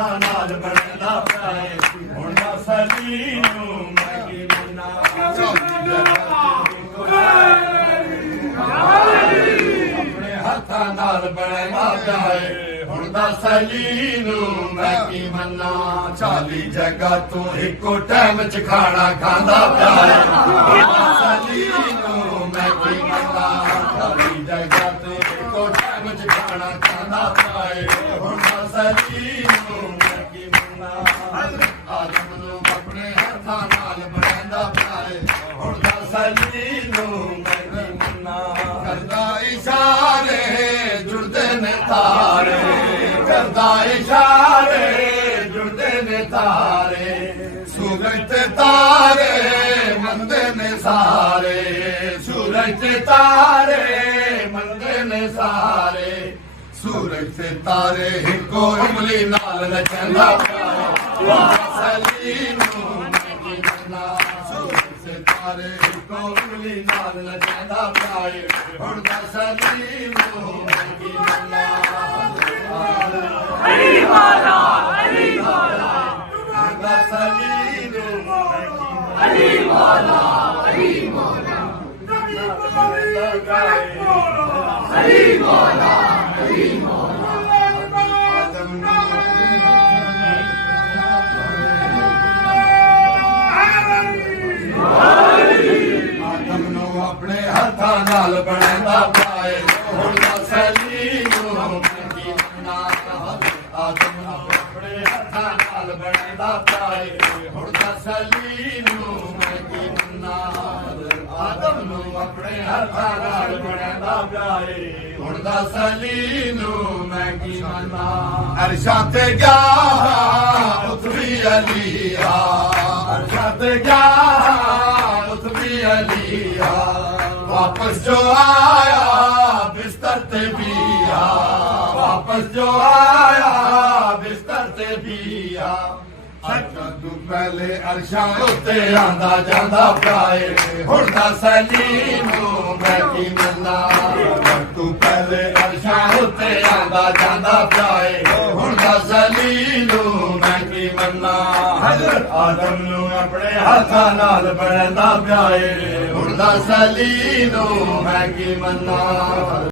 ਹੱਥਾਂ ਨਾਲ ਬਣਦਾ ਪਿਆ ਏ ਹੁਣ ਦੱਸ ਅਲੀ ਨੂੰ ਮੈਂ ਕੀ ਮੰਨਾਂ ਆਪਣੇ ਹੱਥਾਂ ਨਾਲ ਬਣਦਾ ਪਿਆ ਏ ਹੁਣ ਦੱਸ ਅਲੀ ਨੂੰ ਮੈਂ ਕੀ ਮੰਨਾਂ 40 ਜਗ੍ਹਾ ਤੋਂ ਇੱਕੋ ਟਾਈਮ ਚ ਖਾਣਾ ਖਾਂਦਾ ਪਿਆ ਏ ਹੁਣ ਦੱਸ ਅਲੀ ਨੂੰ ਮੈਂ ਕੀ ਮੰਨਾਂ 40 ਜਗ੍ਹਾ ਤੋਂ ਇੱਕੋ ਟਾਈਮ ਚ ਖਾਣਾ ਖਾਂਦਾ ਪਿਆ ਏ ਹੁਣ ਦੱਸ ਅਲੀ ਨੂੰ ਮੈਂ ਕੀ ਮੰਨਾਂ ਆਦਮ ਨੂੰ ਆਪਣੇ ਹੱਥਾਂ ਨਾਲ ਬਣਾਉਂਦਾ ਪਿਆ ਏ ਹੁਣ ਦੱਸ ਅਲੀ ਨੂੰ ਮੈਂ ਕੀ ਮੰਨਾਂ ਕਰਦਾ ਇਸ਼ਾਰੇ ਜੁੜਦੇ ਨੇ ਤਾਰੇ ਕਰਦਾ ਇਸ਼ਾਰੇ ਜੁੜਦੇ ਨੇ ਤਾਰੇ ਸੂਰਜ ਤੇ ਤਾਰੇ ਮੰਨਦੇ ਨੇ ਸਾਰੇ ਸੂਰਜ ਤੇ ਤਾਰੇ ਮੰਨਦੇ ਨੇ ਸਾਰੇ ਸੂਰਜ ਤੇ ਤਾਰੇ ਇੱਕੋ ਉਂਗਲੀ ਨਾਲ ਨਚੰਦਾ ਪਿਆ ਸਲੀ ਨੂੰ ਮੈਂ ਕੀ ਮੰਨਾਂ ਸੂਰਜ ਤੇ ਤਾਰੇ ਇੱਕੋ ਉਂਗਲੀ ਨਾਲ ਨਚੰਦਾ ਪਿਆ ਹੁਣ ਦੱਸ ਅਲੀ ਨੂੰ ਮੈਂ ਕੀ ਮੰਨਾਂ ਅਲੀ ਮੌਲਾ ਅਲੀ ਮੌਲਾ ਦੱਸ ਅਲੀ ਨੂੰ ਮੈਂ ਕੀ ਮੰਨਾਂ ਅਲੀ ਮੌਲਾ ਅਲੀ ਮੌਲਾ ਅਲੀ ਮੌਲਾ ਅਲੀ ਮੌਲਾ ਆਦਮ ਨੂੰ ਆਪਣੇ ਹੱਥਾਂ ਨਾਲ ਬਣਾਉਂਦਾ ਪਿਆ ਏ ਹੁਣ ਦੱਸ ਅਲੀ ਨੂੰ ਮੈਂ ਕੀ ਮੰਨਾਂ ਆਦਮ ਨੂੰ ਆਪਣੇ ਹੱਥਾਂ ਨਾਲ ਬਣਾਉਂਦਾ ਪਿਆ ਏ ਹੁਣ ਦੱਸ ਅਲੀ ਨੂੰ ਮੈਂ ਕੀ ਮੰਨਾਂ ਆਦਮ ਨੂੰ ਆਪਣੇ ਹੱਥਾਂ ਨਾਲ ਬਣਾਉਂਦਾ ਪਿਆ ਏ ਹੁਣ ਦੱਸ ਅਲੀ ਨੂੰ ਮੈਂ ਕੀ ਮੰਨਾਂ ਅਰਸ਼ਾਂ ਤੇ ਗਿਆ ਉਸ ਵੀ ਅਲੀ ਆ ਅਰਸ਼ਾਂ ਤੇ ਗਿਆ ਉਸ ਵੀ ਅਲੀ ਆ ਵਾਪਸ ਜੋ ਆਇਆ ਬਿਸਤਰ ਤੇ ਵੀ ਆ ਵਾਪਸ ਜੋ ਆਇਆ ਬਿਸਤਰ ਤੇ ਵੀ ਆ ਅੱਛਾ ਤੂੰ ਪਹਿਲੇ ਅਰਸ਼ਾਂ ਉੱਤੇ ਆਂਦਾ ਜਾਂਦਾ ਪਿਆ ਏ ਹੁਣ ਦੱਸ ਅਲੀ ਨੂੰ ਮੈਂ ਕੀ ਮੰਨਾਂ ਤੂੰ ਪਹਿਲੇ ਅਰਸ਼ਾਂ ਉੱਤੇ ਆਂਦਾ ਜਾਂਦਾ ਪਿਆ ਏ ਹੁਣ ਦੱਸ ਅਲੀ ਨੂੰ ਮੈਂ ਕੀ ਮੰਨਾਂ ਹਜ਼ਰਤ ਆਦਮ ਨੂੰ ਆਪਣੇ ਹੱਥਾਂ ਨਾਲ ਬਣਾਉਂਦਾ ਪਿਆ ਏ ਹੁਣ ਦੱਸ ਅਲੀ ਨੂੰ ਮੈਂ ਕੀ ਮੰਨਾਂ